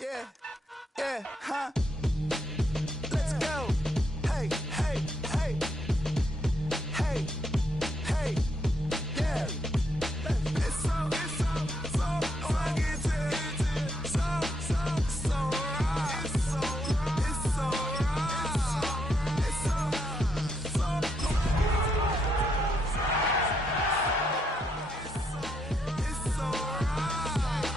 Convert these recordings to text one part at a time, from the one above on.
Yeah, yeah, huh? Let's go. Hey, hey, hey. Hey, hey, yeah. It's so fucking so right. It's so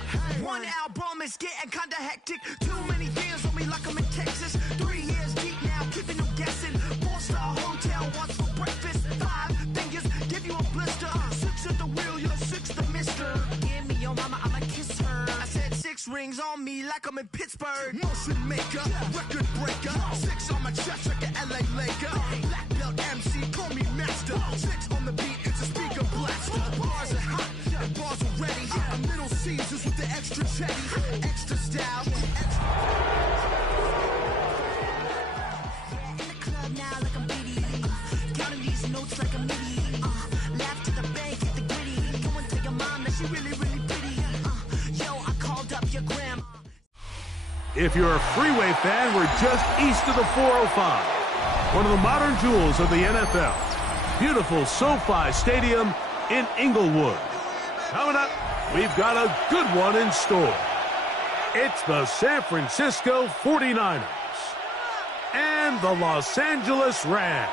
right. One album is getting kinda hectic. Too many fans on me like I'm in Texas. 3 years deep now, keeping them guessing. 4-star hotel, what's for breakfast? 5 fingers, give you a blister. 6 at the wheel, you're 6 the mister. Give me your mama, I'ma kiss her. I said 6 rings on me like I'm in Pittsburgh. Motion maker, record breaker. 6 on my chest like an LA Laker. Black belt MC, call me master. 6 on the beat, it's a speaker blaster. Bars are hot, and bars are ready. A middle Caesars with the extra chetty. Extra style, extra. In the club now like I'm Biddy. Counting these notes like a MIDI. Laugh to the bank, hit the gritty. Go and tell your mom that she really, really pretty. Yo, I called up your grandma. If you're a Freeway fan, we're just east of the 405. One of the modern jewels of the NFL. Beautiful SoFi Stadium in Inglewood. Coming up, we've got a good one in store. It's the San Francisco 49ers and the Los Angeles Rams.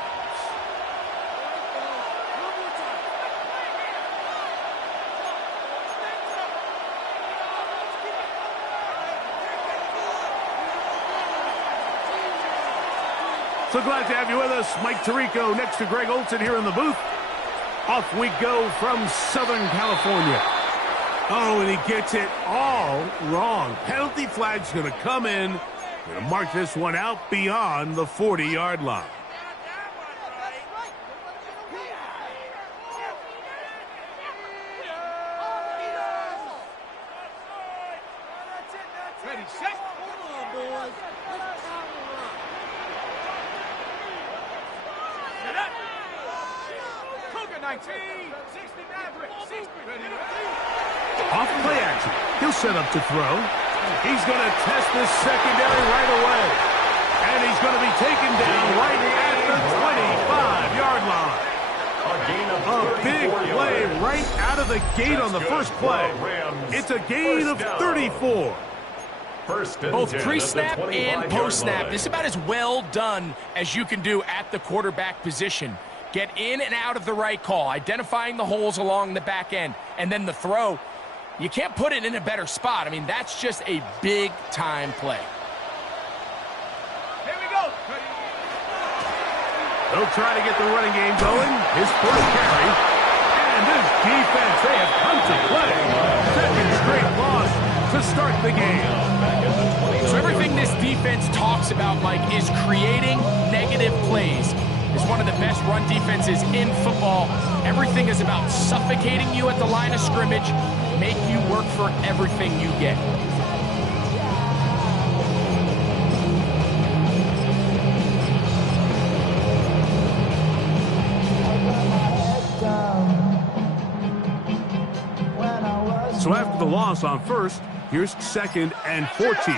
So glad to have you with us. Mike Tirico next to Greg Olson here in the booth. Off we go from Southern California. Oh, and he gets it all wrong. Penalty flag's going to come in. Going to mark this one out beyond the 40-yard line. Ready, set. Come on, boys. Let's power up. Get up. Cougar 19. 60 Maverick. 60. Ready, Off play action. He'll set up to throw. He's going to test this secondary right away. And he's going to be taken down right at the 25-yard line. A big play right out of the gate on the first play. It's a gain of 34. Both pre-snap and post-snap. This is about as well done as you can do at the quarterback position. Get in and out of the right call, identifying the holes along the back end, and then the throw. You can't put it in a better spot. I mean, that's just a big-time play. Here we go. They'll try to get the running game going. His first carry. And this defense, they have come to play. Second straight loss to start the game. So everything this defense talks about, Mike, is creating negative plays. It's one of the best run defenses in football. Everything is about suffocating you at the line of scrimmage, make you work for everything you get. So after the loss on first, here's 2nd and 14.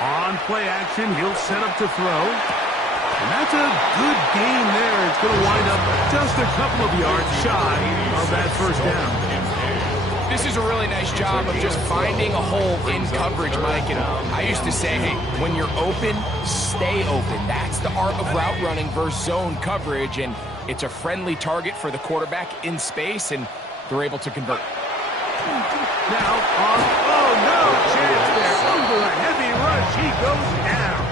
On play action, he'll set up to throw. And that's a good gain there. It's going to wind up just a couple of yards shy of that first down. This is a really nice job of just finding a hole in coverage, Mike. And I used to say, hey, when you're open, stay open. That's the art of route running versus zone coverage. And it's a friendly target for the quarterback in space, and they're able to convert. Now, oh, no chance there. Under a heavy rush, he goes down.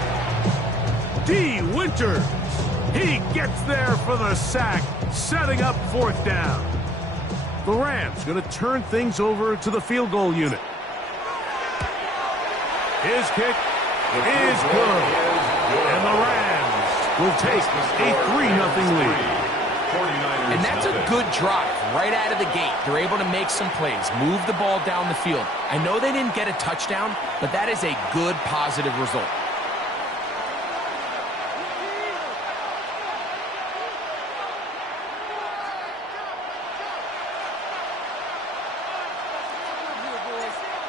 D. Winters, he gets there for the sack, setting up 4th down. The Rams going to turn things over to the field goal unit. His kick is good. And the Rams will take a 3-0 lead. And that's a good drive right out of the gate. They're able to make some plays, move the ball down the field. I know they didn't get a touchdown, but that is a good, positive result.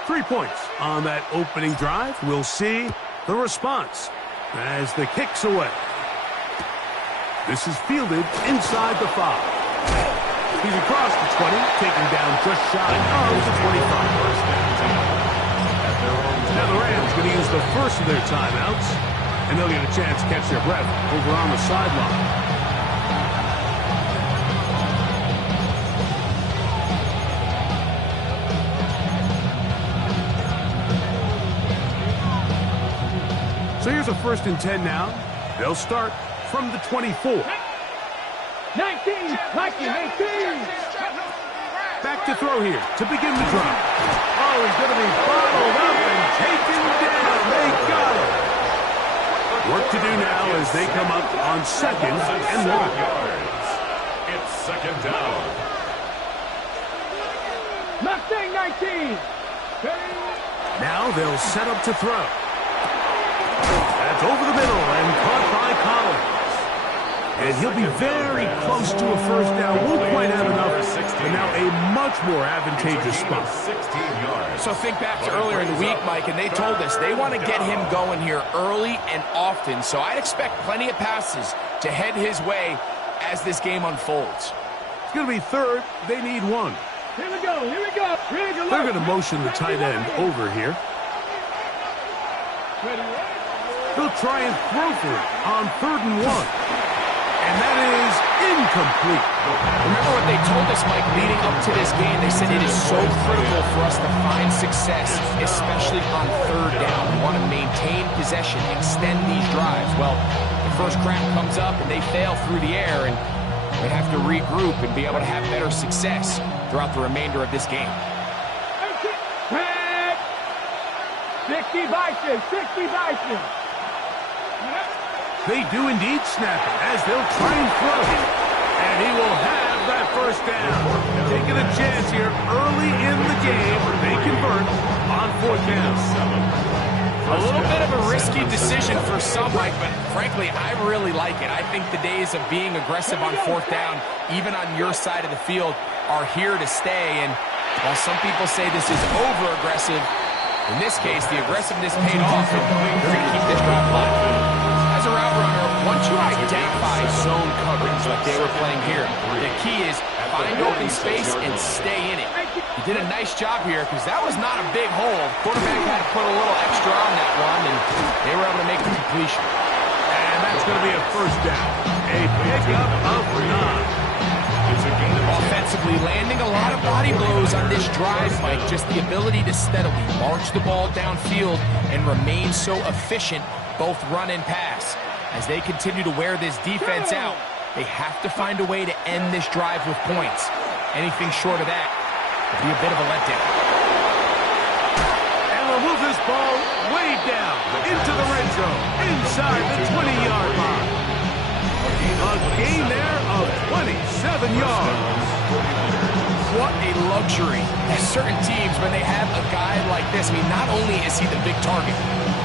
3 points on that opening drive. We'll see the response as the kick's away. This is fielded inside the 5. He's across the 20, taken down just shy of the 25. Now the Rams going to use the first of their timeouts, and they'll get a chance to catch their breath over on the sideline. So here's a 1st and 10 now. They'll start from the 24. 19, 19. Back to throw here to begin the drive. Oh, he's going to be bottled up and taken down. They got it. Work to do now as they come up on 2nd and 1. It's 2nd down. Mustang 19. Now they'll set up to throw. That's over the middle and caught by Collins. And he'll be very close to a 1st down. Won't quite have enough, but now a much more advantageous spot. 16 yards. So think back to earlier in the week, Mike, and they told us they want to get him going here early and often. So I'd expect plenty of passes to head his way as this game unfolds. It's going to be 3rd. They need 1. Here we go. They're going to motion the tight end over here. They'll try and throw for it on 3rd and 1. And that is incomplete. Remember what they told us, Mike, leading up to this game. They said it is so critical for us to find success, especially on 3rd down. We want to maintain possession, extend these drives. Well, the first crack comes up and they fail through the air, and they have to regroup and be able to have better success throughout the remainder of this game. 60 Bison. They do indeed snap it as they'll try and throw it. And he will have that 1st down. Taking a chance here early in the game. They convert on 4th down. A little bit of a risky decision for some, Mike, but frankly, I really like it. I think the days of being aggressive on 4th down, even on your side of the field, are here to stay. And while some people say this is over-aggressive, in this case, the aggressiveness paid off, and they're going to keep this drive alive. As a route runner, once you identify zone coverage like they were playing here, the key is find open space and stay in it. You did a nice job here because that was not a big hole. Quarterback had to put a little extra on that one, and they were able to make the completion. And that's going to be a 1st down. A pickup of 9. Offensively, landing a lot of body blows on this drive, Mike. Just the ability to steadily march the ball downfield and remain so efficient, both run and pass. As they continue to wear this defense out, they have to find a way to end this drive with points. Anything short of that would be a bit of a letdown. And they'll move this ball way down into the red zone, inside the 20-yard line. A gain there of 27 yards. What a luxury. There's certain teams, when they have a guy like this, I mean, not only is he the big target,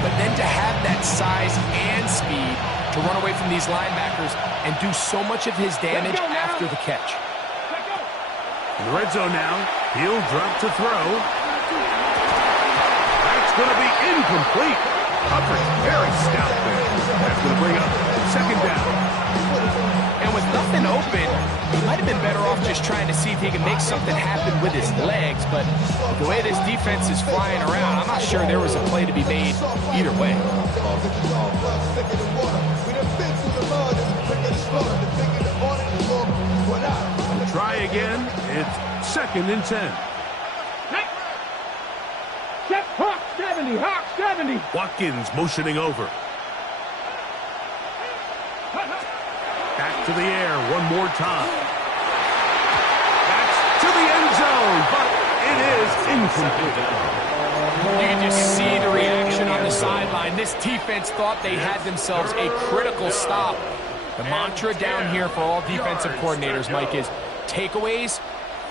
but then to have that size and speed to run away from these linebackers and do so much of his damage after the catch. In the red zone now, he'll drop to throw. That's going to be incomplete. Coverage very stout there. That's going to bring up 2nd down. And with nothing open, he might have been better off just trying to see if he can make something happen with his legs, but the way this defense is flying around, I'm not sure there was a play to be made either way. We'll try again. It's 2nd and 10. Hawk 70. Watkins motioning over. Back to the air one more time. That's to the end zone, but it is incomplete. You can just see the reaction on the sideline. This defense thought they had themselves a critical stop. The mantra down here for all defensive coordinators, Mike, is takeaways,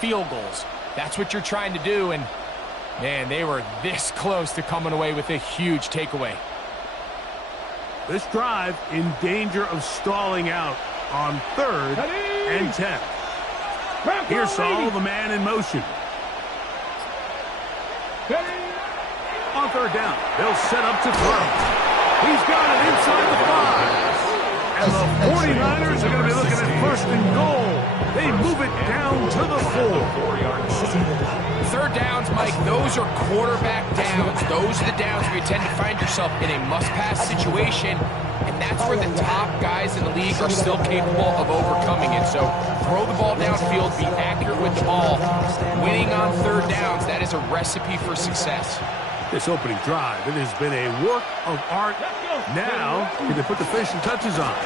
field goals. That's what you're trying to do, and man, they were this close to coming away with a huge takeaway. This drive in danger of stalling out on 3rd and 10. Here's Saul, the man in motion. On third down, they'll set up to throw. He's got it inside the 5. And the 49ers are going to be looking at first and goal. They move it down to the 4. Third downs, Mike, those are quarterback downs. Those are the downs where you tend to find yourself in a must-pass situation, and that's where the top guys in the league are still capable of overcoming it. So throw the ball downfield, be accurate with the ball. Winning on third downs, that is a recipe for success. This opening drive, it has been a work of art. Now, can they put the finishing touches on?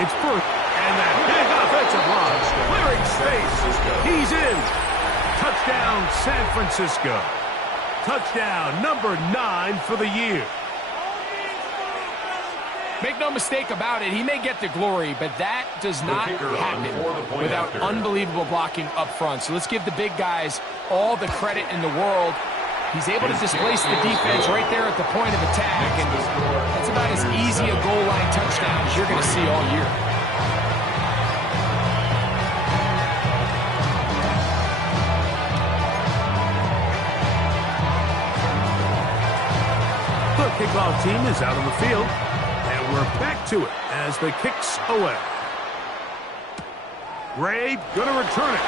It's first, and that big offensive line, clearing space. He's in. Touchdown, San Francisco. Touchdown, number 9 for the year. Make no mistake about it, he may get the glory, but that does not happen without unbelievable blocking up front. So let's give the big guys all the credit in the world. He's able to displace the defense right there at the point of attack, and that's about as easy a goal line touchdown as you're going to see all year. The kickoff team is out on the field, and we're back to it as the kick's away. Gray gonna return it.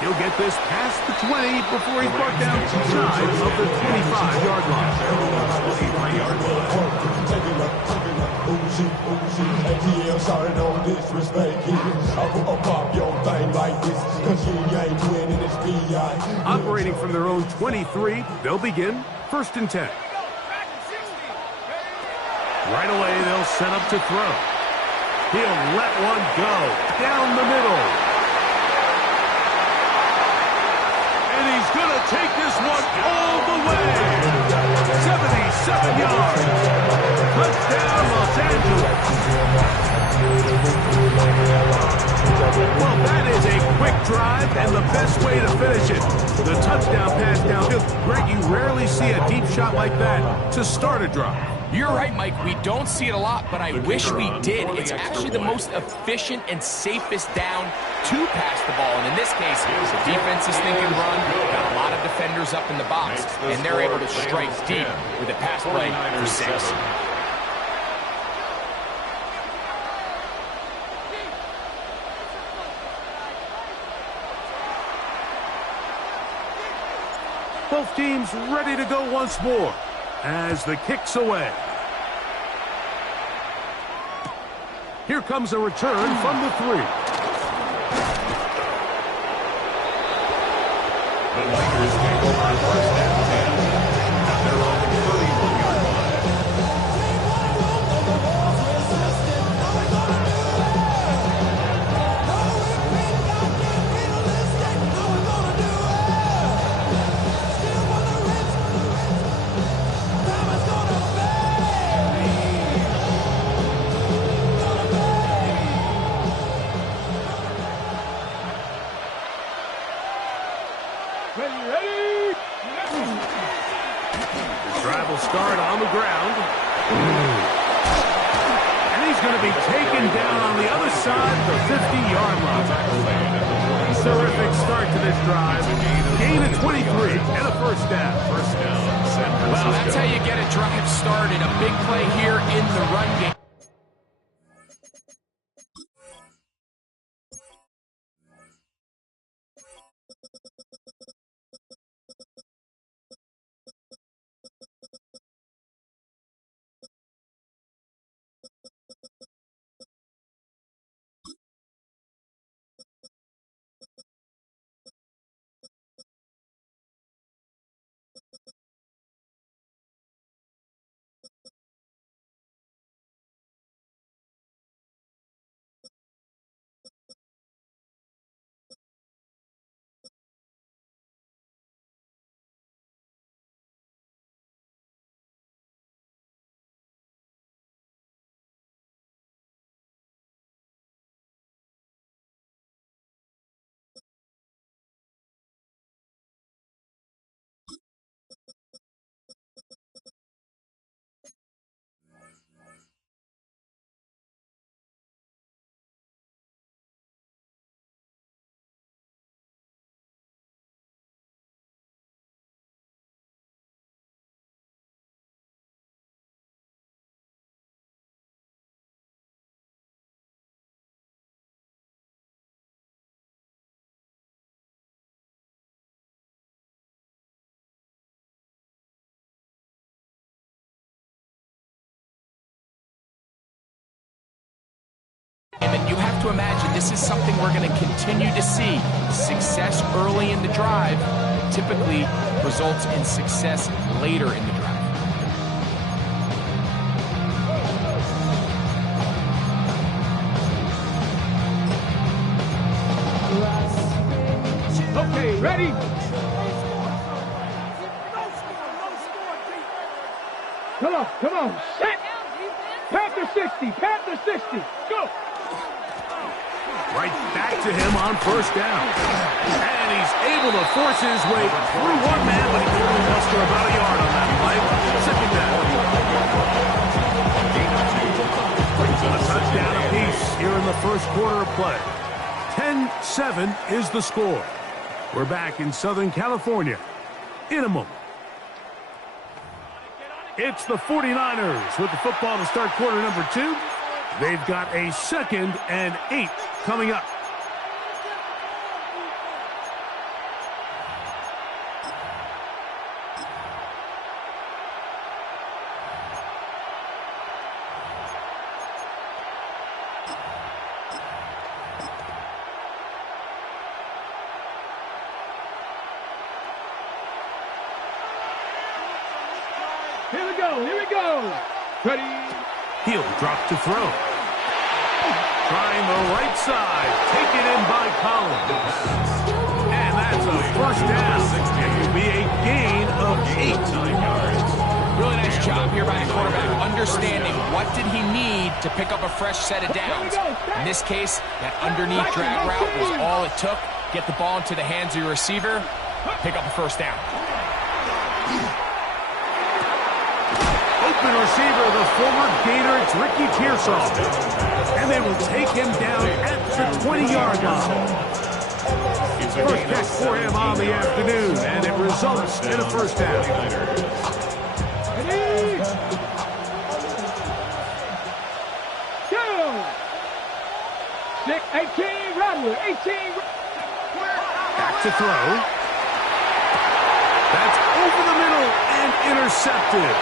He'll get this past the 20 before he's brought down shy of the 25-yard line. Operating from their own 23, they'll begin first and 10. Right away, they'll set up to throw. He'll let one go down the middle. And he's going to take this one all the way. 77 yards. Touchdown, Los Angeles. Well, that is a quick drive and the best way to finish it. The touchdown pass downfield. Greg, you rarely see a deep shot like that to start a drive. You're right, Mike. We don't see it a lot, but I wish we did. It's actually the most efficient and safest down to pass the ball. And in this case, the defense is thinking run, got a lot of defenders up in the box, and they're able to strike deep with a pass play for 6. Both teams ready to go once more as the kick's away. Here comes a return from the 3. The Niners take over first and 10 at their own 31-yard line. Start on the ground. And he's going to be taken down on the other side of the 50-yard line. Terrific start to this drive. Gain of 23 and a first down. First down, San Francisco. Well, that's how you get a drive started. A big play here in the run game. And you have to imagine this is something we're going to continue to see. Success early in the drive typically results in success later in the drive. Okay, ready? Come on, set! Panther 60, Panther 60, go! Right back to him on first down. And he's able to force his way through one man, but he can only muster about a yard on that play. Second down. A touchdown apiece here in the first quarter of play. 10-7 is the score. We're back in Southern California in a moment. It's the 49ers with the football to start quarter number 2. They've got a 2nd and 8 coming up. Here we go. Ready? He'll drop to throw. Trying the right side. Taken in by Collins. And that's a first down. It will be a gain of 8. 9 yards. Really nice job here by the quarterback, understanding what did he need to pick up a fresh set of downs. In this case, that underneath drag route was all it took. Get the ball into the hands of your receiver, pick up a first down. Open receiver, the former Gator, it's Ricky Tearsall. And they will take him down at the 20-yard line. First catch for him on the afternoon, and it results in a first down. Ready? Go! 18, Rattler, 18. Back to throw. That's over the middle and intercepted.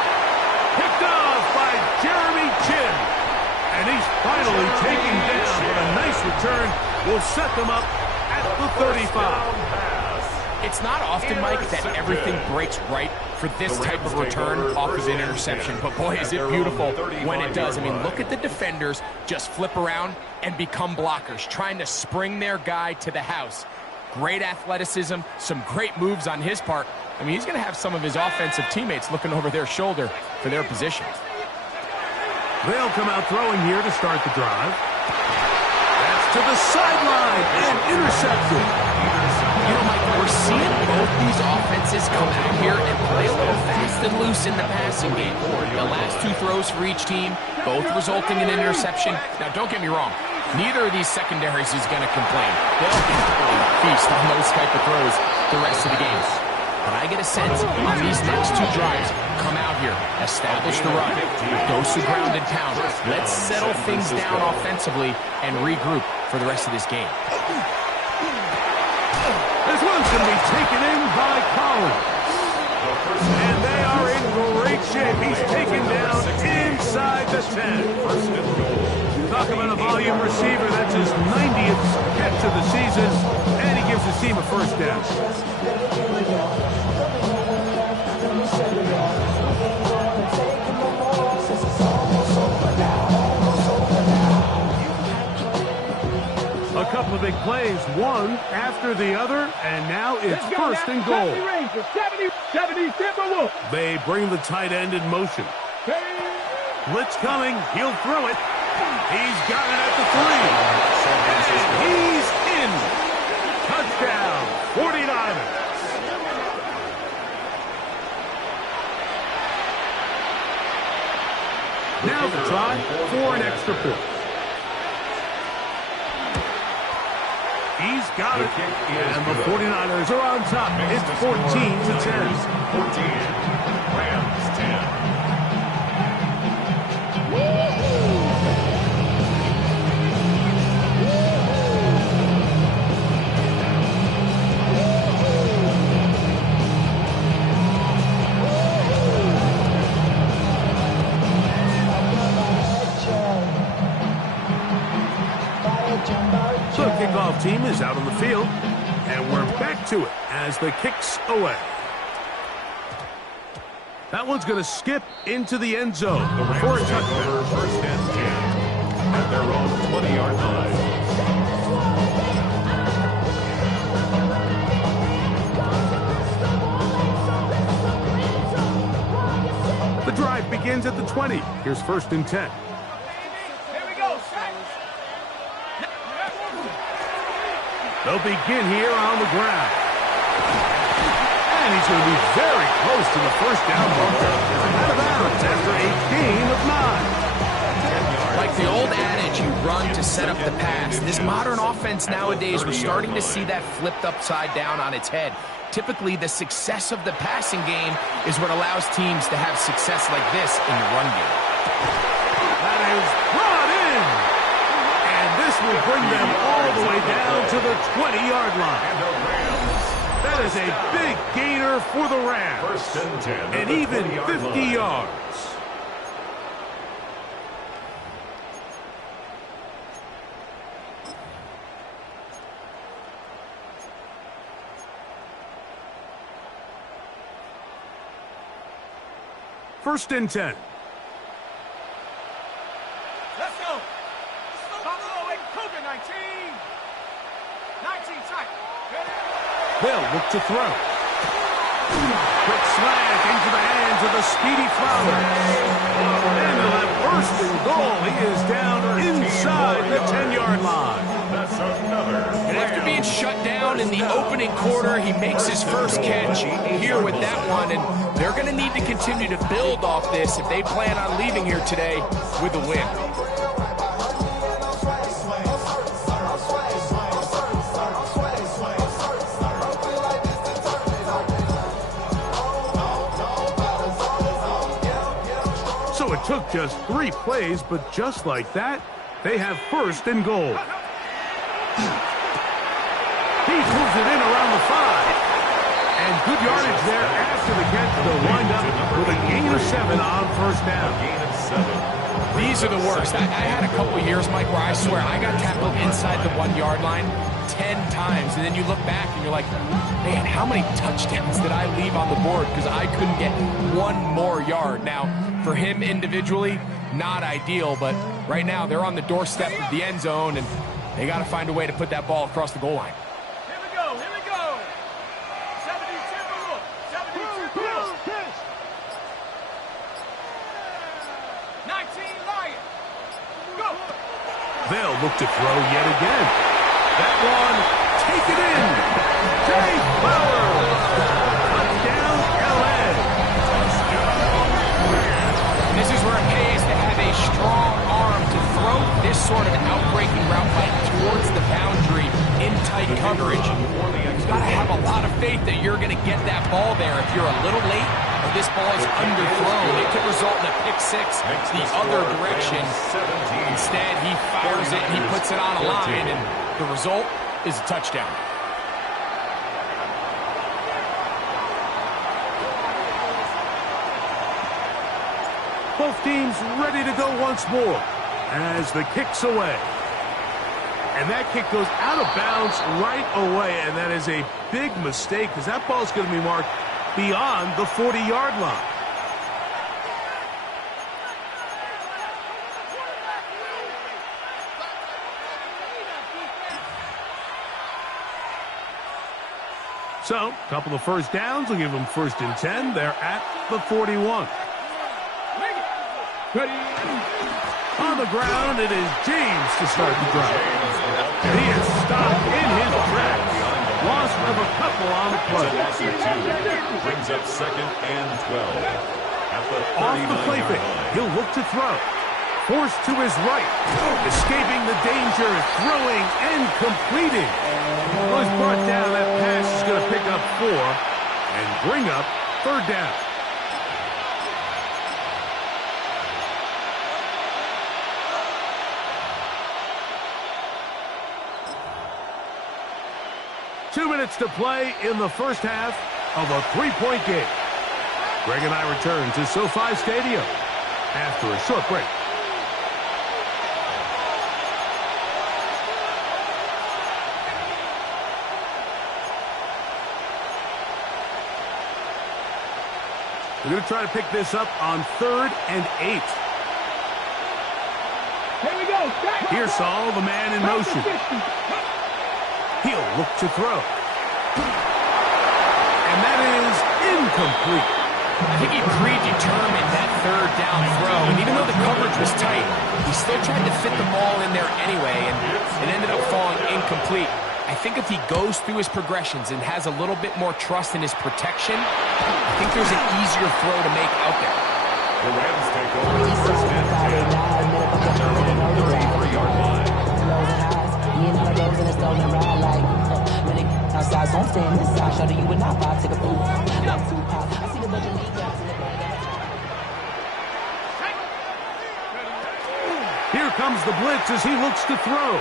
Picked off by Jeremy Chin. And he's finally taken down with a nice return. Will set them up at the 35. It's not often, Mike, that everything breaks right for this type of return off of an interception. But boy, is it beautiful when it does. I mean, look at the defenders just flip around and become blockers, trying to spring their guy to the house. Great athleticism, some great moves on his part. I mean, he's going to have some of his offensive teammates looking over their shoulder for their position. They'll come out throwing here to start the drive. That's to the sideline and intercepted. You know, Mike, we're seeing both these offenses come out here and play a little fast and loose in the passing game. The last 2 throws for each team, both resulting in an interception. Now, don't get me wrong. Neither of these secondaries is going to complain. They'll feast on those type of throws the rest of the game. But I get a sense on these next 2 drives, come out here, establish the run, go some ground and pound. Let's settle things down offensively and regroup for the rest of this game. This one's going to be taken in by Collins. And they are in great shape. He's taken down inside the 10. Talk about a volume receiver. That's his 90th catch of the season. And he gives his team a first down. A couple of big plays, one after the other, and now it's first and goal. 70 Timberwolves. They bring the tight end in motion. Blitz coming. He'll throw it. He's got it at the 3. And he's in. Touchdown, 49ers. Now the try for an extra point. He's got it. And the 49ers are on top. It's 14-10. 14. Rams 10. Both team is out on the field, and we're back to it as the kick's away. That one's going to skip into the end zone for a touchdown. First and 10 at their own 20-yard line. The drive begins at the 20. Here's first and 10. They'll begin here on the ground. And he's going to be very close to the first down marker. Out of bounds after a gain of 9. Like the old adage, you run to set up the pass. This modern offense nowadays, we're starting to see that flipped upside down on its head. Typically, the success of the passing game is what allows teams to have success like this in the run game. That is brought in. And this will bring them all the way down to the 20-yard line. That is a big gainer for the Rams. First and 10. And even 50 yards. First and 10. Let's go. Buffalo and Cougar 19. 19 tight. They'll look to throw. Quick slant into the hands of the speedy Flowers. And they'll have first and goal. He is down inside the 10-yard line. That's another. And after being shut down in the opening quarter, he makes his first catch here with that one. And they're going to need to continue to build off this if they plan on leaving here today with a win. So it took just 3 plays, but just like that, they have first and goal. He pulls it in around the 5. And good yardage there after the catch. They'll wind up with a gain of 7 on first down. Gain of 7. These are the worst. I had a couple years, Mike, where I swear I got tackled inside the 1-yard line 10 times. And then you look back and you're like, man, how many touchdowns did I leave on the board because I couldn't get one more yard? Now, for him individually, not ideal, but right now they're on the doorstep of the end zone, and they got to find a way to put that ball across the goal line. Here we go. 72 goal. 19 Lions. Go. They'll look to throw yet again. That one, take it in. Jay Flowers. Touchdown, LA. This is where it pays to have a strong arm to throw this sort of outbreaking route fight towards the boundary in tight coverage. You've got to have a lot of faith that you're going to get that ball there. If you're a little late or this ball is underthrown, it could result in a pick 6 the other direction. Instead, he fires it, he puts it on a line, and the result is a touchdown. Both teams ready to go once more as the kick's away. And that kick goes out of bounds right away, and that is a big mistake because that ball is going to be marked beyond the 40-yard line. So, a couple of first downs will give them first and 10. They're at the 41. On the ground, it is James to start the drive. He is stopped in his tracks. Loss of a couple on the play. Brings up second and 12. At the Off the play fake, he'll look to throw. Forced to his right. Escaping the danger, throwing and completing. Well, he's brought down. That pass is going to pick up 4 and bring up third down. Two minutes to play in the first half of a 3-point game. Greg and I return to SoFi Stadium after a short break. We're going to try to pick this up on 3rd and 8. Here we go. Pearsall, the man in motion. He'll look to throw. And that is incomplete. I think he predetermined that 3rd down throw, and even though the coverage was tight, he still tried to fit the ball in there anyway, and it ended up falling incomplete. I think if he goes through his progressions and has a little bit more trust in his protection, I think there's an easier throw to make out there. The Rams take over 1st and 10 at their own 33-yard line. Outside, so I'm staying inside. Show you would not buy. Take a food. Here comes the blitz as he looks to throw.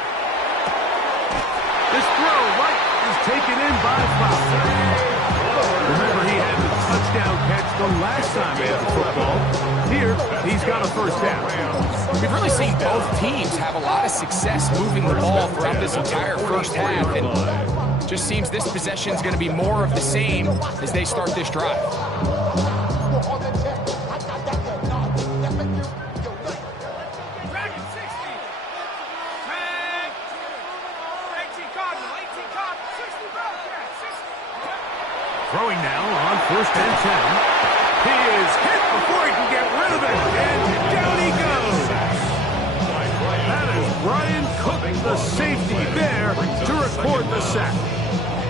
This throw right is taken in by Fox. Remember, he had the touchdown catch the last time he had the football. Here, he's got a 1st down. We've really seen both teams have a lot of success moving the ball throughout this entire 1st half, and just seems this possession is going to be more of the same as they start this drive. Throwing now on 1st and 10. He is hit before he can get rid of it, and down he goes. That is Brian Cook, the safety, there to record the sack.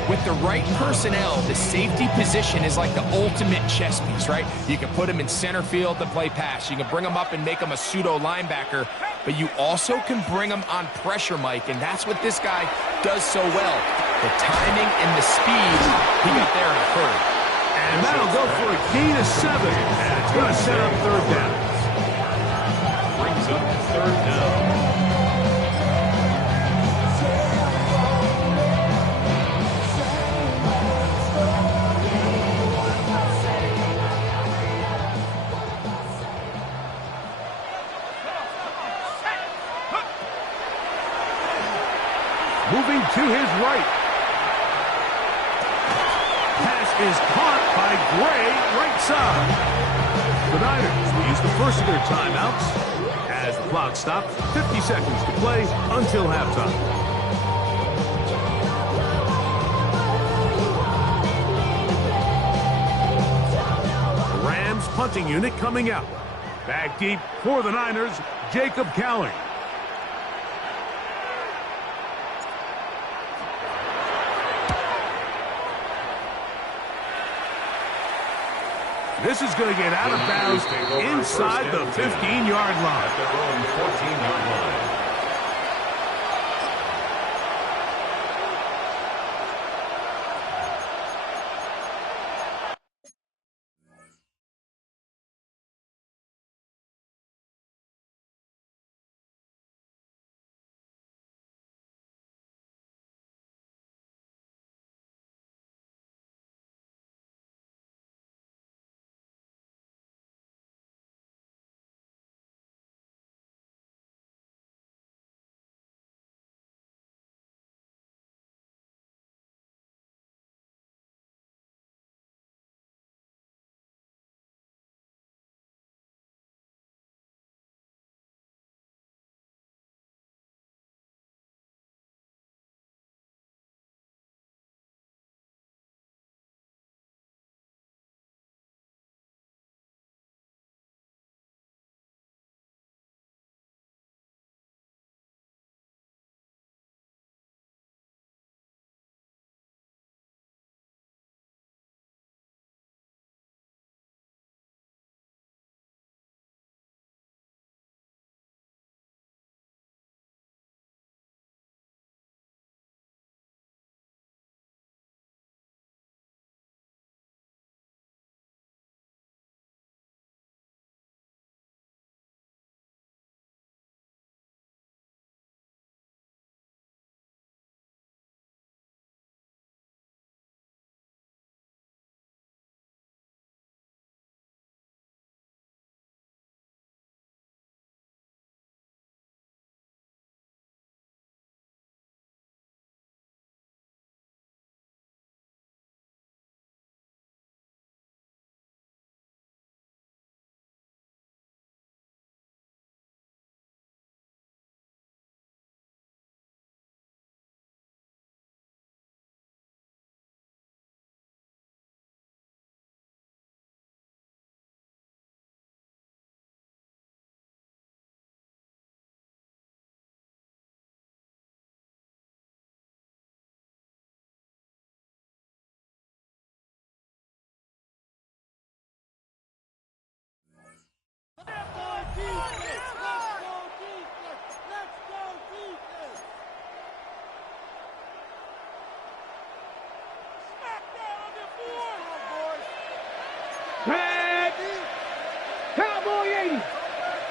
With the right personnel, the safety position is like the ultimate chess piece, right? You can put him in center field to play pass. You can bring him up and make him a pseudo linebacker, but you also can bring him on pressure, Mike, and that's what this guy does so well. The timing and the speed, he got there in a hurry. And that'll go for a gain of 7, and it's going to set up 3rd down. Brings up 3rd down. Moving to his right. Pass is caught by Gray, right side. The Niners will use the first of their timeouts as the clock stops. 50 seconds to play until halftime. The Rams punting unit coming out. Back deep for the Niners, Jacob Cowling. This is going to get out of bounds inside the 15-yard line. At their own 14-yard line.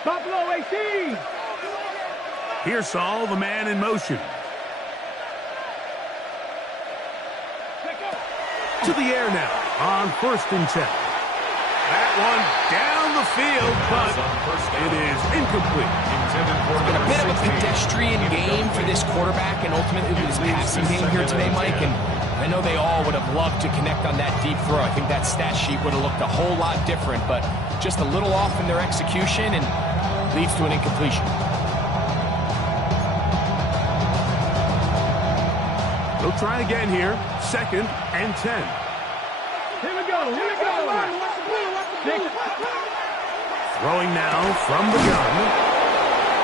Buffalo 18. Here's Saul, the man in motion. To the air now on 1st and 10. That one down the field, but it is incomplete. It's been a bit of a pedestrian game for this quarterback and ultimately his passing game here today, Mike. And I know they all would have loved to connect on that deep throw. I think that stat sheet would have looked a whole lot different, but just a little off in their execution and leads to an incompletion. They'll try again here. 2nd and 10. Here we go. Throwing now from the gun.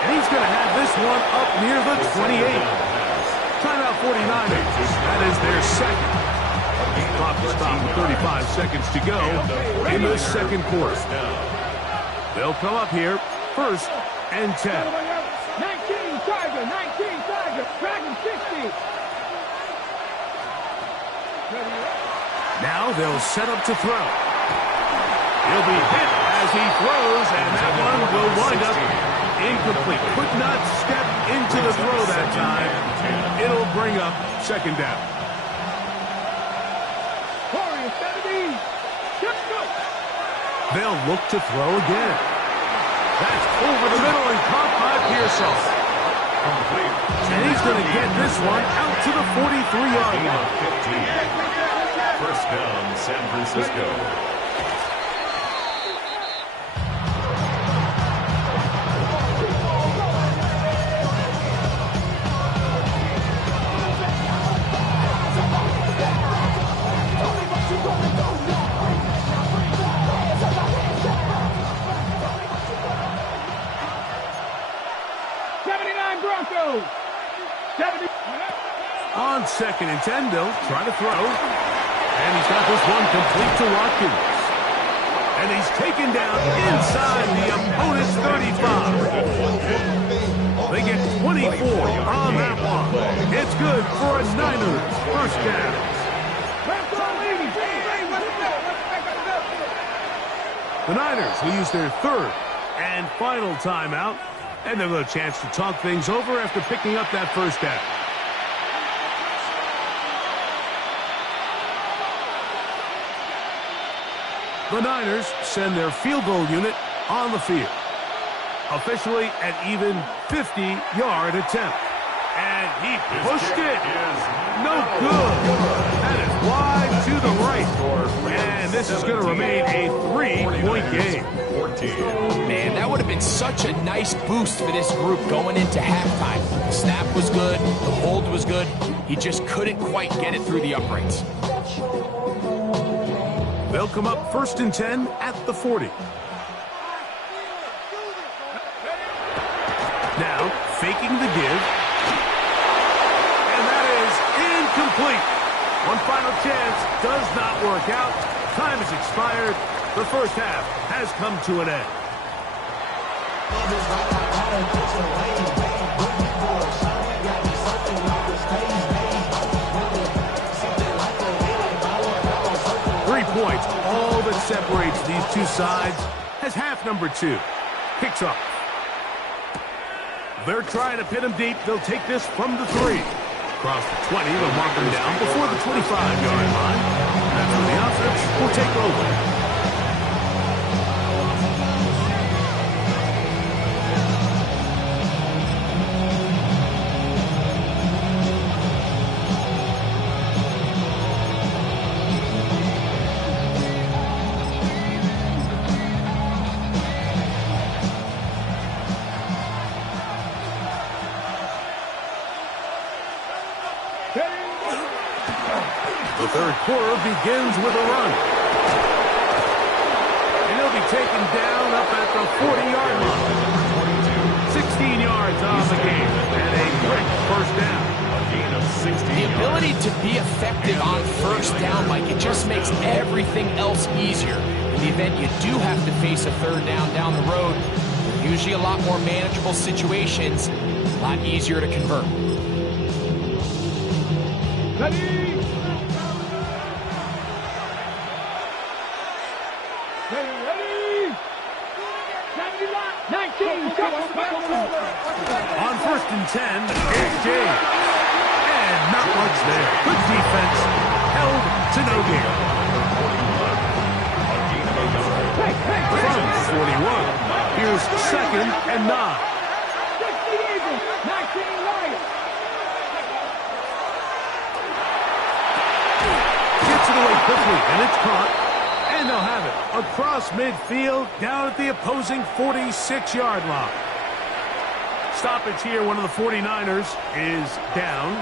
And he's going to have this one up near the 28. Timeout 49ers. That is their second. Clock is stopped with 35 seconds to go in the second quarter. They'll come up here. 1st and 10. 19 Tiger. Dragon 60. Now they'll set up to throw. He'll be hit as he throws, and that one will wind up incomplete. Could not step into the throw that time. It'll bring up 2nd down. Warriors 70. They'll look to throw again. That's over the middle and caught by Pearsall. And he's going to get this one out to the 43-yard line. 1st down, San Francisco. Broncos. 70. On 2nd and 10, they'll try to throw. And he's got this one complete to Watkins. And he's taken down inside the opponent's 35. They get 24 on that one. It's good for a Niners 1st down. The Niners will use their 3rd and final timeout. And they'll have a chance to talk things over after picking up that 1st down. The Niners send their field goal unit on the field. Officially an even 50-yard attempt. And he pushed it. No good. That is wide to the right. And this is going to remain a 3-point game. Man, that would have been such a nice boost for this group going into halftime. The snap was good. The hold was good. He just couldn't quite get it through the uprights. They'll come up 1st and 10 at the 40. Now, faking the give. And that is incomplete. One final chance does not work out. Time has expired. The 1st half has come to an end. 3 points, all that separates these two sides, as half number 2 kicks off. They're trying to pin him deep. They'll take this from the 3. Across the 20, they'll mark him down before the 25-yard line. That's when the offense will take over. The 3rd quarter begins with a run. And he'll be taken down up at the 40-yard line. 16 yards on the game. And a quick 1st down. A gain of 16 The ability to be effective on 1st down, Mike, it just makes everything else easier. In the event you do have to face a 3rd down the road, usually a lot more manageable situations, a lot easier to convert. Ready? 19. On 1st and 10, here's James. And not much there. Good defense. Held to no gain. From 41, here's 2nd and 9. 60 Eagles, 19 Lions. Gets it away quickly, and it's caught. And they'll have it across midfield, down at the opposing 46-yard line. Stoppage here, one of the 49ers is down.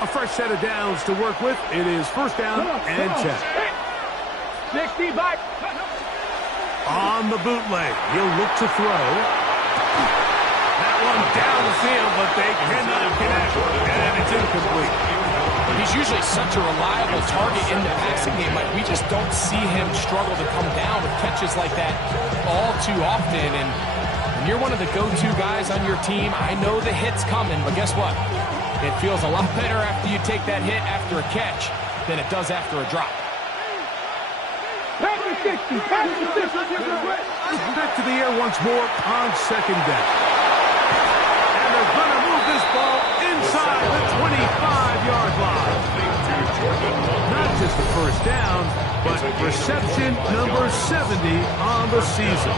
A fresh set of downs to work with. It is 1st down and 10. 60 back. On the bootleg, he'll look to throw. That one down the field, but they cannot connect, and it's incomplete. He's usually such a reliable target in the passing game. Like, we just don't see him struggle to come down with catches like that all too often. And when you're one of the go-to guys on your team, I know the hit's coming, but guess what? It feels a lot better after you take that hit after a catch than it does after a drop. Back to 60. Back to 60. Back to the air once more on 2nd down. And they're going to move this ball inside the 25-yard line. Not just the 1st down, but reception number 70 on the season.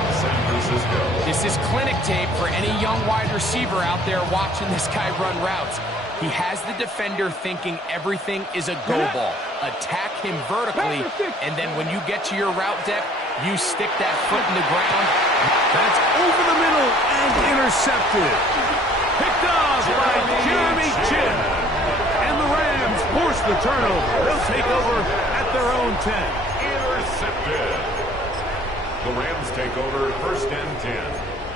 This is clinic tape for any young wide receiver out there watching this guy run routes. He has the defender thinking everything is a go ball. Attack him vertically, and then when you get to your route depth, you stick that foot in the ground. That's over the middle and intercepted. Picked off by Jeremy Chin. And the Rams force the turnover. They'll take over at their own 10. Intercepted. The Rams take over 1st and 10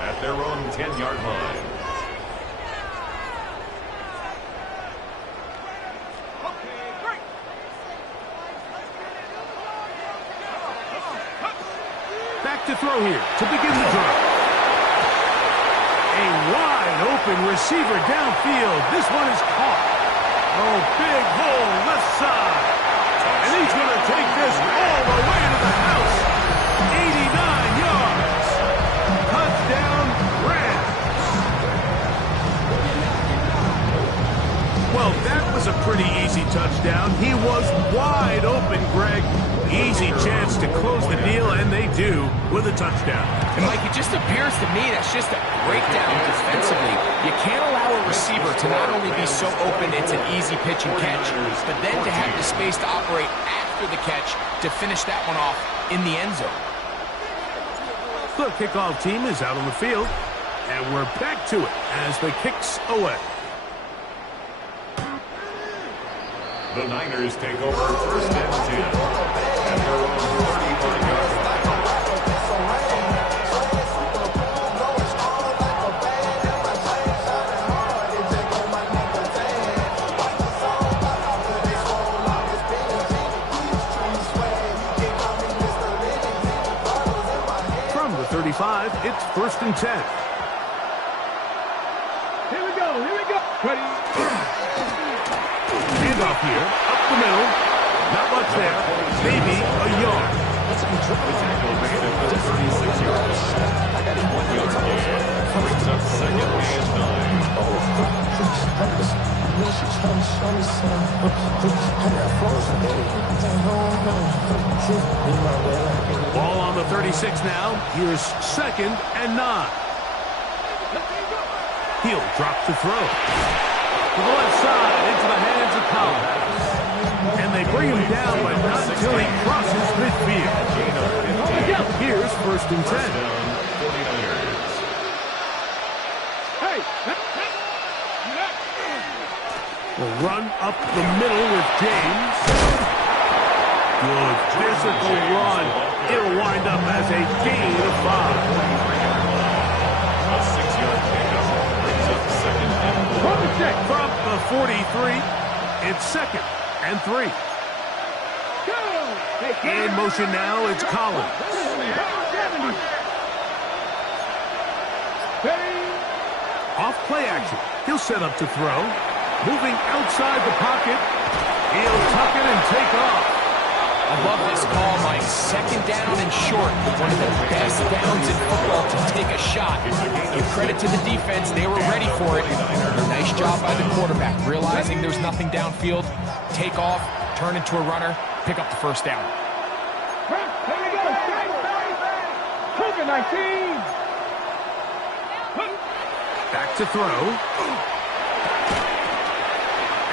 at their own 10-yard line. Back to throw here to begin the drive. A wide open receiver downfield. This one is caught. Oh, big hole left side. And he's going to take this all the way to the house. 89 yards. Touchdown, Rams. Well, that was a pretty easy touchdown. He was wide open, Greg. Easy chance to close the deal, and they do with a touchdown. And, Mike, it just appears to me that's just a breakdown defensively. You can't allow a receiver to not only be so open it's an easy pitch and catch, but then to have the space to operate after the catch to finish that one off in the end zone. The kickoff team is out on the field, and we're back to it as the kicks away. The Niners take over 1st and 10. At their own 35-yard line. From the 35, it's 1st and 10. Here we go. Here we go. Ready. Handoff here, up the middle. Not much there. Maybe a yard. The tackle made at the 36 yards. 1-yard gain. Brings up 2nd and 9. Ball on the 36 now. Here's 2nd and 9. He'll drop to throw. To the left side, into the hands of Collins. And they bring him down, but not until he crosses midfield. Here's 1st and 10. We'll run up the middle with James. Good physical run. It'll wind up as a gain of 5. A 6-yard pickup brings up 2nd and 4. From the 43, it's 2nd and 3. In motion now, it's Collins. Off play action. He'll set up to throw. Moving outside the pocket. He'll tuck it and take off. A I love this call, Mike. Second down and short. One of the best downs in football to take a shot. Give credit to the defense. They were ready for it. A nice job by the quarterback. Realizing there's nothing downfield. Take off, turn into a runner, pick up the first down. Back to throw.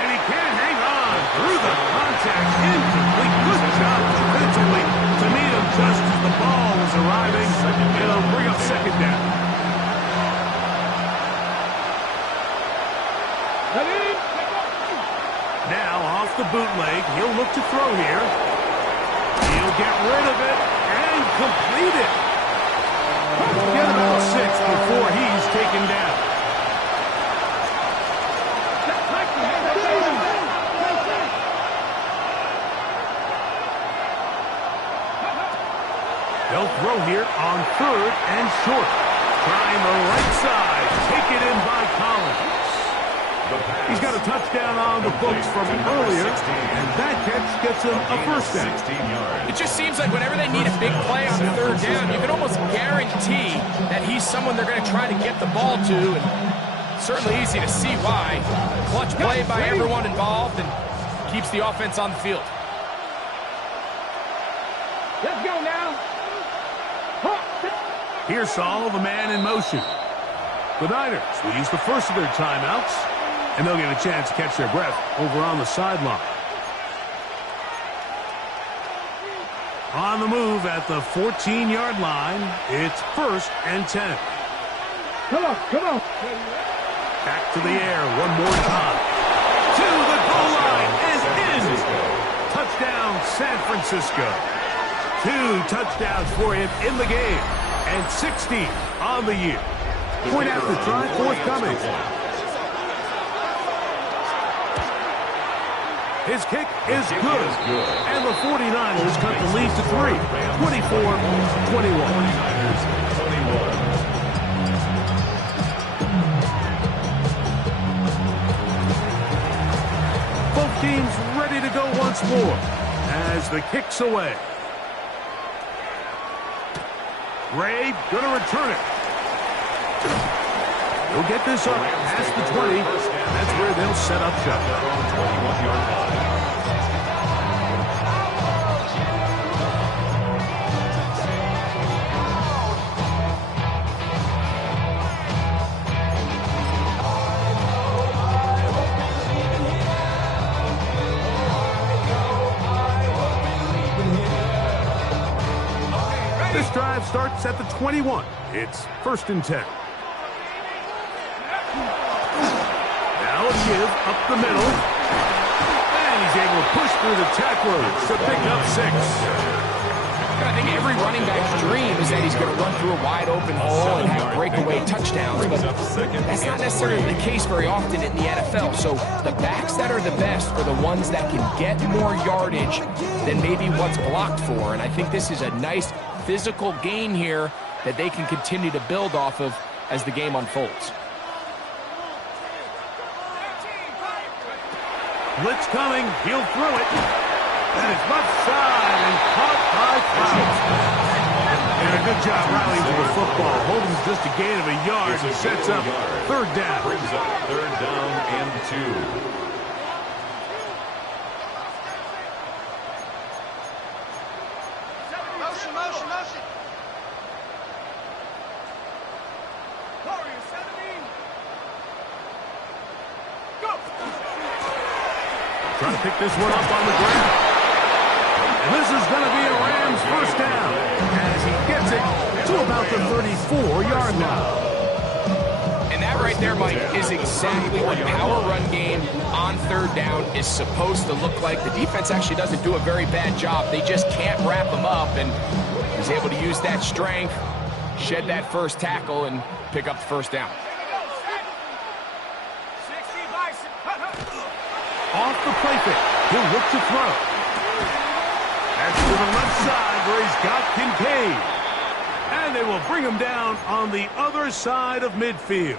And he can't hang on through the contact. Incomplete. Good job defensively to meet him just as the ball was arriving. It'll bring up second down. Now off the bootleg. He'll look to throw here. He'll get rid of it and complete it. Get about 6 before he's taken down. They'll throw here on 3rd and short. Trying the right side. Taken in by Collins. He's got a touchdown on the books from earlier, and that catch gets him a first down. It just seems like whenever they need a big play on 3rd down, you can almost guarantee that he's someone they're going to try to get the ball to, and certainly easy to see why. Clutch play by everyone involved and keeps the offense on the field. Let's go now. Here's Saul, the man in motion. The Niners will use the first of their timeouts, and they'll get a chance to catch their breath over on the sideline. On the move at the 14-yard line, it's 1st and 10. Come on, come on. Back to the air one more time. To the goal line is in. Touchdown, San Francisco. 2 touchdowns for him in the game, and 60 on the year. Point after try forthcoming. His kick is good. And the 49ers cut the lead to 3. 24-21. Both teams ready to go once more as the kick's away. Ray gonna return it. He'll get this up past the 20. That's where they'll set up shop. 21-yard line. This drive starts at the 21. It's 1st and 10. Now a give up the middle. And he's able to push through the tacklers to pick up 6. I think every running back's dream is that he's going to run through a wide open hole and have breakaway touchdowns, but that's not necessarily the case very often in the NFL. So the backs that are the best are the ones that can get more yardage than maybe what's blocked for, and I think this is a nice physical gain here that they can continue to build off of as the game unfolds. Blitz coming, he'll throw it. And it's left side and caught by Cloud. And a good job rallying to the football. Holding just a gain of a yard and sets up 3rd down. Brings up 3rd down and 2. Motion, motion, motion. Go. Trying to pick this one up on the ground. And this is going to be a Rams first down as he gets it to about the 34-yard line. And that right there, Mike, is exactly what power run game on 3rd down is supposed to look like. The defense actually doesn't do a very bad job. They just can't wrap them up, and he's able to use that strength, shed that first tackle, and pick up the first down. Off the play fake, he'll look to throw. That's to the left side where he's got Kincaid. And they will bring him down on the other side of midfield.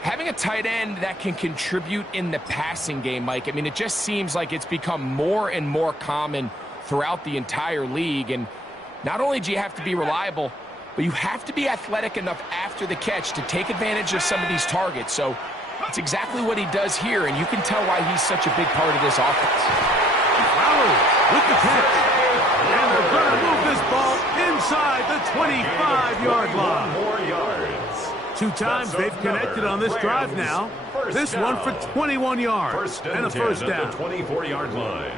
Having a tight end that can contribute in the passing game, Mike, I mean, it just seems like it's become more and more common throughout the entire league. And not only do you have to be reliable, but you have to be athletic enough after the catch to take advantage of some of these targets. So it's exactly what he does here, and you can tell why he's such a big part of this offense. Flowers with the catch. And they're going to move this ball inside the 25-yard line. 4 yards. 2 times they've connected on this drive now. This one for 21 yards and a first down. At the 24-yard line.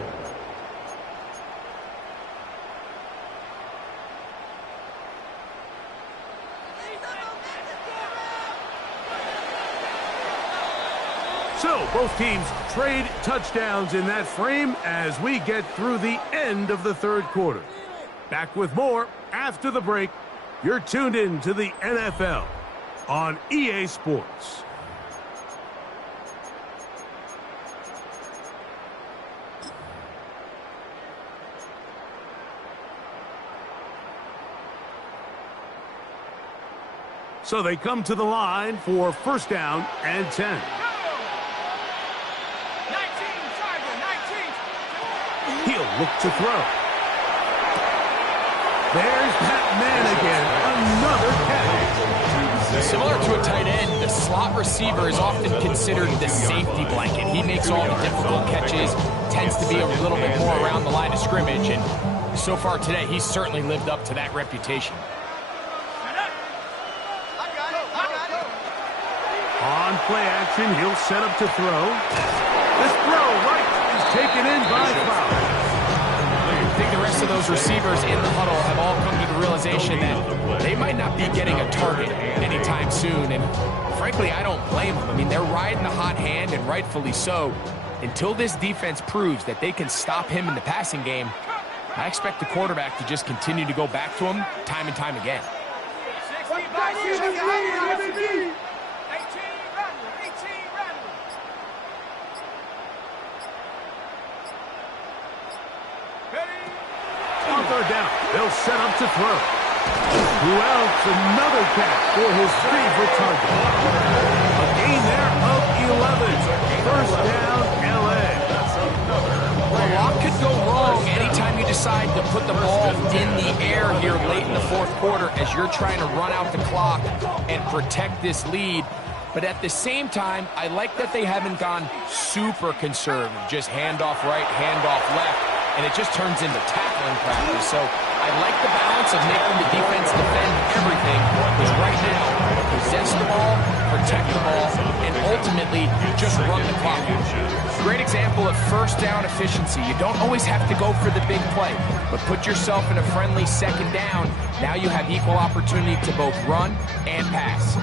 So both teams trade touchdowns in that frame as we get through the end of the third quarter. Back with more after the break. You're tuned in to the NFL on EA Sports. So they come to the line for first down and 10. He'll look to throw. There's that man again. Another catch. Similar to a tight end, the slot receiver is often considered the safety blanket. He makes all the difficult catches, tends to be a little bit more around the line of scrimmage, and so far today, he's certainly lived up to that reputation. On play action, he'll set up to throw. This throw right is taken in by Flowers. I think the rest of those receivers in the huddle have all come to the realization that they might not be getting a target anytime soon. And frankly, I don't blame them. I mean, they're riding the hot hand, and rightfully so. Until this defense proves that they can stop him in the passing game, I expect the quarterback to just continue to go back to him time and time again. On third down, they'll set up to throw. Who else? Another catch for his favorite target. A gain there of 11. First down, LA. A lot could go wrong anytime you decide to put the ball in the air here late in the fourth quarter as you're trying to run out the clock and protect this lead. But at the same time, I like that they haven't gone super conservative. Just handoff right, handoff left, and it just turns into tackling practice. So I like the balance of making the defense defend everything, because right now, possess the ball, protect the ball, and ultimately just run the clock out. Great example of first down efficiency. You don't always have to go for the big play, but put yourself in a friendly second down. Now you have equal opportunity to both run and pass.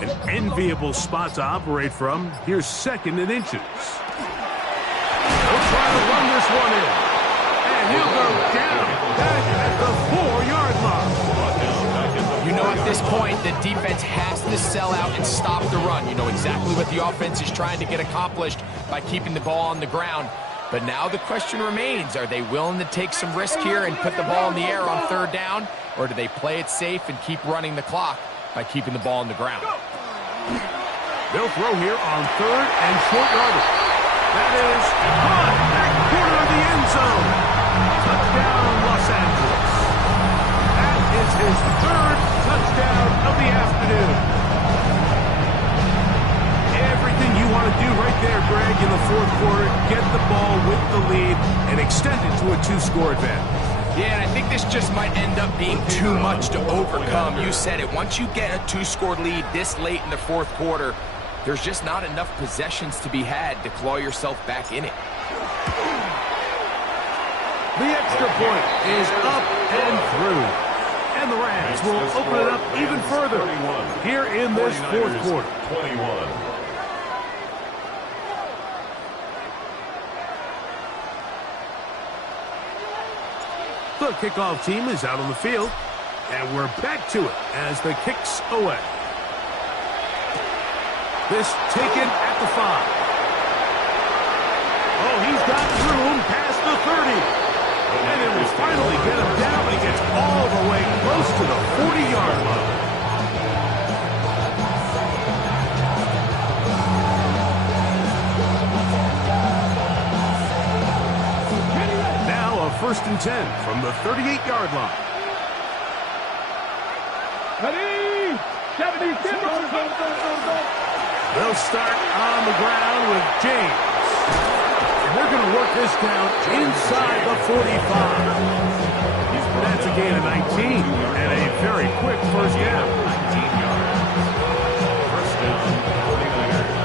An enviable spot to operate from. Here's 2nd and inches. They'll try to run this one in. And he'll go down back at the 4-yard line. You know, at this point, the defense has to sell out and stop the run. You know exactly what the offense is trying to get accomplished by keeping the ball on the ground. But now the question remains, are they willing to take some risk here and put the ball in the air on third down? Or do they play it safe and keep running the clock by keeping the ball on the ground? They'll throw here on 3rd and short yardage. That is caught back corner of the end zone. Touchdown, Los Angeles. That is his 3rd touchdown of the afternoon. Everything you want to do right there, Greg, in the fourth quarter, get the ball with the lead and extend it to a 2-score advantage. Yeah, and I think this just might end up being too much to overcome. You said it. Once you get a 2-score lead this late in the fourth quarter, there's just not enough possessions to be had to claw yourself back in it. The extra point is up and through. And the Rams will open it up even further here in this fourth quarter. 21. The kickoff team is out on the field, and we're back to it as the kick's away. This taken at the 5. Oh, he's got room past the 30. And it will finally get him down, but he gets all the way close to the 40-yard line. Now a 1st and 10 from the 38-yard line. Ready? 70, They'll start on the ground with James. And they're going to work this down inside the 45. That's a gain of 19 and a very quick 1st down. 19 yards. 1st down, 49ers.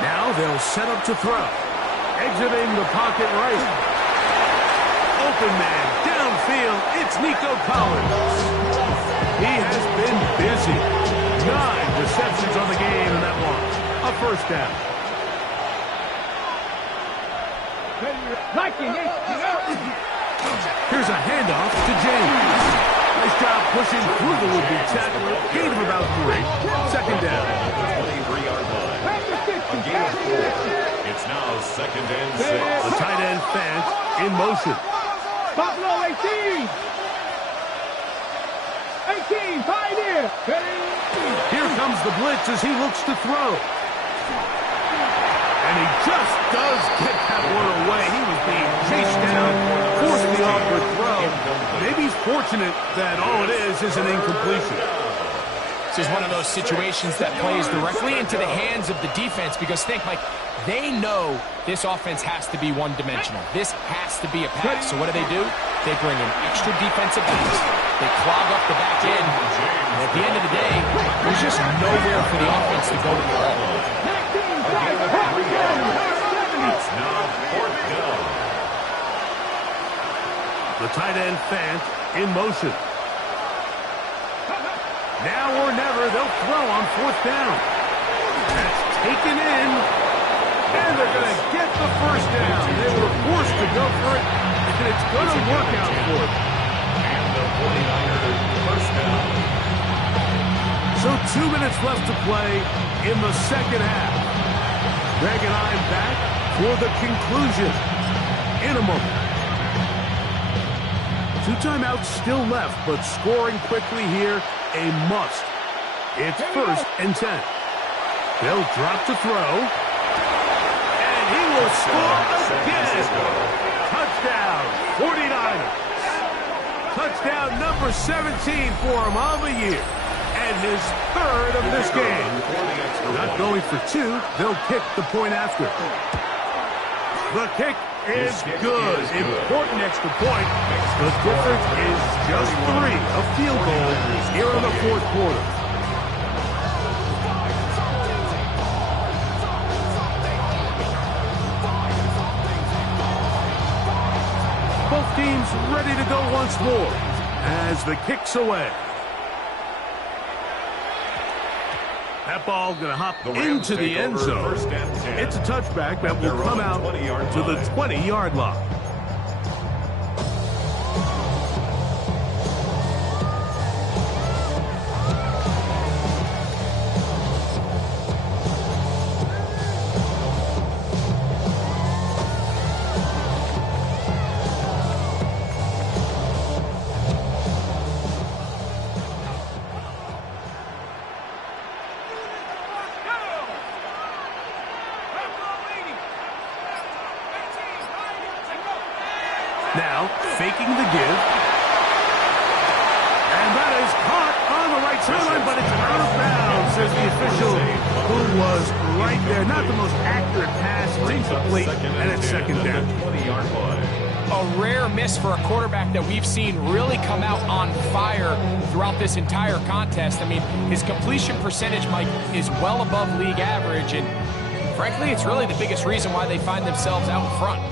Now they'll set up to throw. Exiting the pocket right. Open man, downfield, it's Nico Collins. He has been busy. 9 receptions on the game, and that one, a 1st down. Here's a handoff to James. Nice job pushing through the would-be tackler. Gain of about 3. 2nd down. 23-yard line. A gain of 4. It's now 2nd and 6. The tight end Fant in motion. Buffalo 18. 18, 5 here. Here comes the blitz as he looks to throw. And he just does get that one away. He was being chased down, forced the awkward throw. Maybe he's fortunate that all it is an incompletion. This is one of those situations that plays directly into the hands of the defense because think, Mike, they know this offense has to be one-dimensional. This has to be a pass. So what do? They bring in extra defensive backs. They clog up the back end. And at the end of the day, there's just nowhere for the offense to go to the ball. It's now 4th down. The tight end Fant in motion. Now or never, they'll throw on 4th down. That's taken in. And they're going to get the 1st down. They were forced to go for it, and it's going to work out for them. And the 49ers 1st down. So 2 minutes left to play in the 2nd half. Greg and I am back for the conclusion in a moment. 2 timeouts still left, but scoring quickly here, a must. It's 1st and 10. They'll drop to throw. And he will score again. Touchdown, 49ers. Touchdown number 17 for him of the year. And his 3rd of this game. Not going for 2, they'll kick the point after. The kick is good. Important extra point. The difference is just 3, a field goal here in the 4th quarter. Both teams ready to go once more as the kick's away. That ball going to hop into the end zone. It's a touchback that will come out to the 20-yard line. Now, faking the give. And that is caught on the right sideline, but it's out of bounds, says the official, who was right there. Not the most accurate pass, incomplete, and it's 2nd down. 20-yard line. A rare miss for a quarterback that we've seen really come out on fire throughout this entire contest. I mean, his completion percentage, Mike, is well above league average, and frankly, it's really the biggest reason why they find themselves out in front.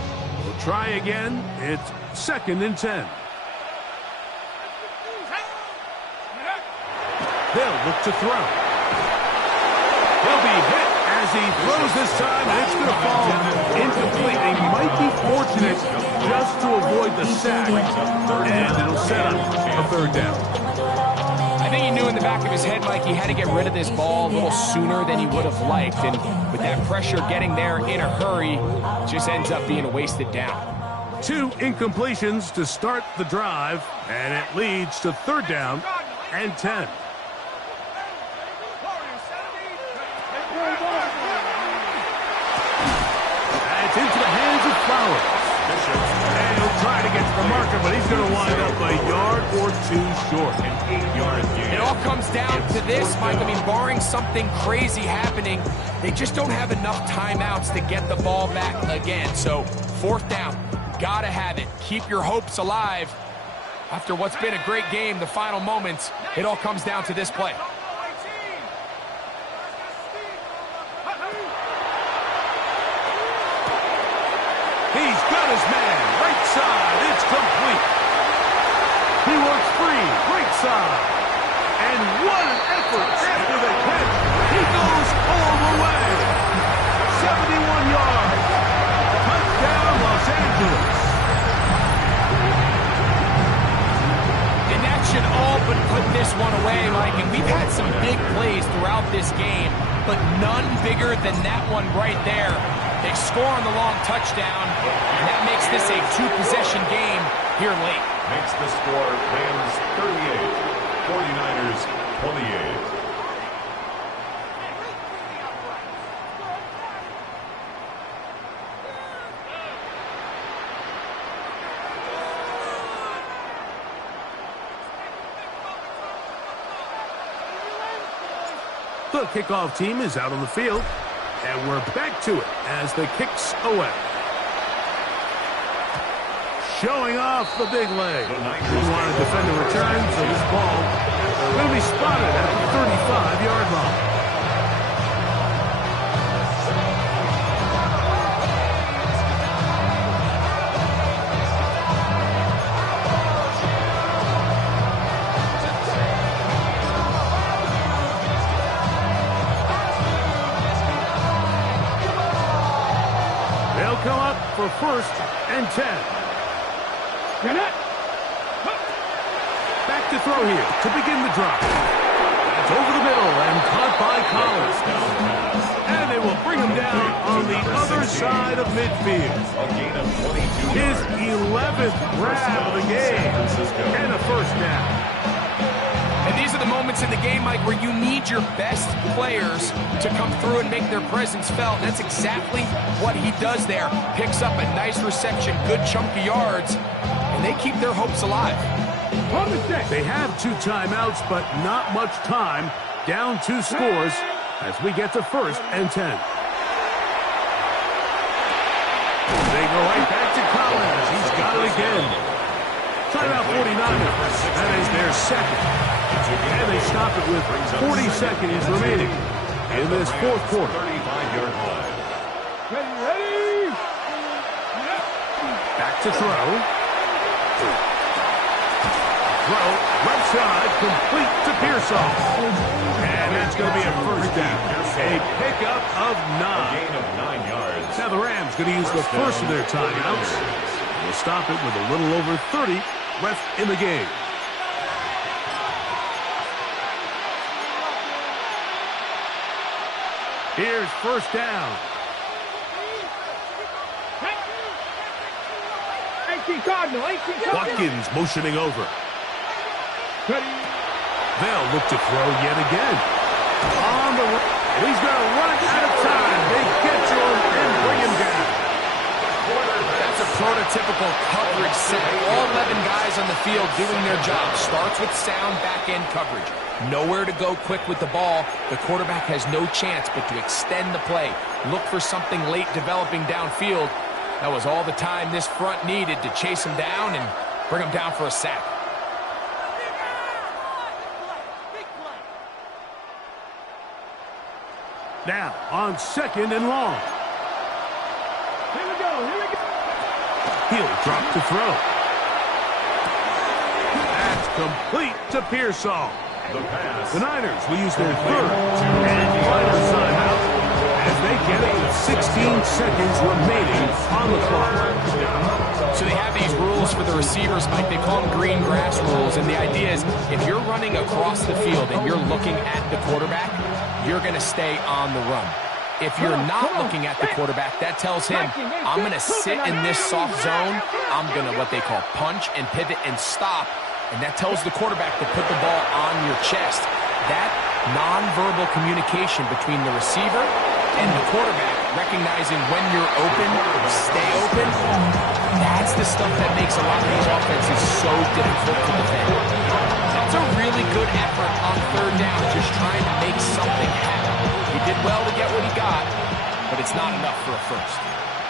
We'll try again. It's 2nd and 10. They'll look to throw. He'll be hit As he throws this time, and it's going to fall incomplete. He might be fortunate just to avoid the sack, and it'll set up a third down. I think he knew in the back of his head, Mike, he had to get rid of this ball a little sooner than he would have liked. And with that pressure getting there in a hurry, it just ends up being a wasted down. 2 incompletions to start the drive, and it leads to third down and 10. It's into the hands of Flowers. And he'll try to get to the marker, but he's going to wind up a yard or 2 short. An 8-yard gain. It all comes down to this, Mike. I mean, barring something crazy happening, they just don't have enough timeouts to get the ball back again. So, fourth down, gotta have it. Keep your hopes alive. After what's been a great game, the final moments, it all comes down to this play. He's got his man. Right side. It's complete. He works free. Right side. And what an effort after the catch. He goes all the way. 71 yards. Touchdown, Los Angeles. And that should all but put this one away, Mike. And we've had some big plays throughout this game, but none bigger than that one right there. They score on the long touchdown, and that makes this a 2-possession game here late. Makes the score Rams 38, 49ers 28. The kickoff team is out on the field, and we're back to it as the kicks away. Showing off the big leg. He wanted to defend the return, so this ball will be spotted at the 35-yard line. They'll come up for first and 10. Back to throw here to begin the drive. That's over the middle and caught by Collins. And they will bring him down on the other side of midfield. His 11th grab of the game and a first down. And these are the moments in the game, Mike, where you need your best players to come through and make their presence felt. That's exactly what he does there. Picks up a nice reception, good chunk of yards, and they keep their hopes alive. They have 2 timeouts, but not much time. Down 2 scores as we get to first and 10. They go right back to Collins. He's got it again. Timeout 49ers. That is their second. And they stop it with 40 seconds remaining in this fourth quarter. 35-yard line. Ready? Back to throw. Throw, left side, complete to Pearsall. And that's going to be a first down. A pickup of 9. A gain of 9 yards. Now the Rams going to use the first of their timeouts. They'll stop it with a little over 30 left in the game. Here's first down. 18 Cardinal. Watkins motioning over. They'll look to throw yet again. On the run. He's going to run out of time. They get to him and bring him down. That's a prototypical coverage set. All 11 guys on the field doing their job. Starts with sound back-end coverage. Nowhere to go quick with the ball. The quarterback has no chance but to extend the play. Look for something late developing downfield. That was all the time this front needed to chase him down and bring him down for a sack. Now on second and long. Here we go. He'll drop to throw. That's complete to Pearsall. The Niners will use their third and final timeout as they get it with 16 seconds remaining on the clock. So they have these rules for the receivers, Mike. They call them green grass rules, and the idea is if you're running across the field and you're looking at the quarterback, you're going to stay on the run. If you're not looking at the quarterback, that tells him, I'm going to sit in this soft zone. I'm going to what they call punch and pivot and stop. And that tells the quarterback to put the ball on your chest. That nonverbal communication between the receiver and the quarterback, recognizing when you're open, stay open, that's the stuff that makes a lot of these offenses so difficult to defend. That's a really good effort on third down, just trying to make something happen. He did well to get what he got, but it's not enough for a first.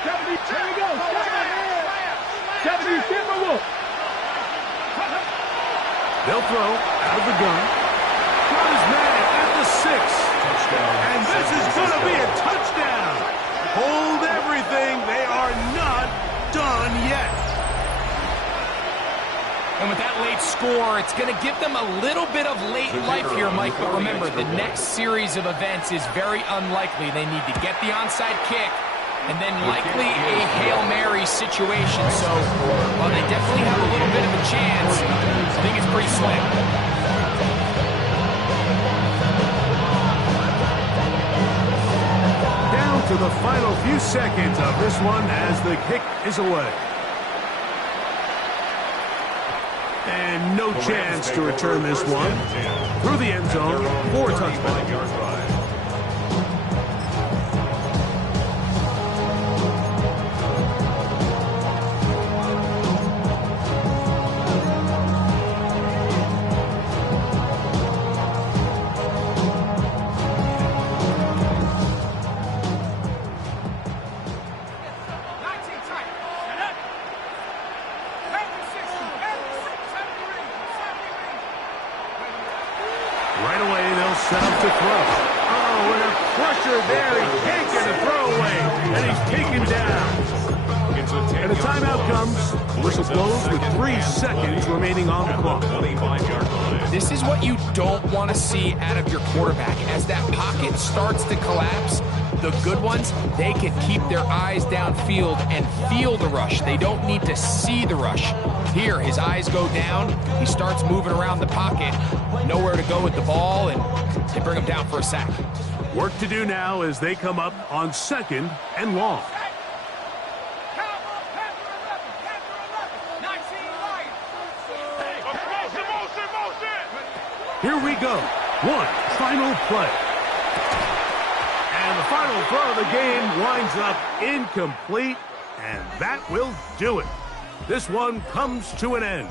70, here we go. 70, Timberwolf. They'll throw out of the gun. Got his man at the 6. Touchdown. And this is going to be a touchdown. Hold everything. They are not done yet. And with that late score, it's going to give them a little bit of late life here, Mike. But remember, the next series of events is very unlikely. They need to get the onside kick and then likely a Hail Mary situation. So while they definitely have a little bit of a chance, I think it's pretty slim. Down to the final few seconds of this one as the kick is away. And no chance to return this one through the end zone for a touchdown. Right away, they'll set up to throw. Oh, and a pressure there. He can't get a throwaway, and he's taken down. And a timeout comes. The whistle blows with 3 seconds remaining on the clock. This is what you don't want to see out of your quarterback. As that pocket starts to collapse, the good ones, they can keep their eyes downfield and feel the rush. They don't need to see the rush. Here, his eyes go down. He starts moving around the pocket. Nowhere to go with the ball, and they bring him down for a sack. Work to do now as they come up on 2nd and long. Here we go. One final play. And the final throw of the game winds up incomplete, and that will do it. This one comes to an end.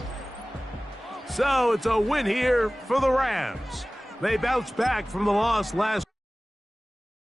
So it's a win here for the Rams. They bounce back from the loss last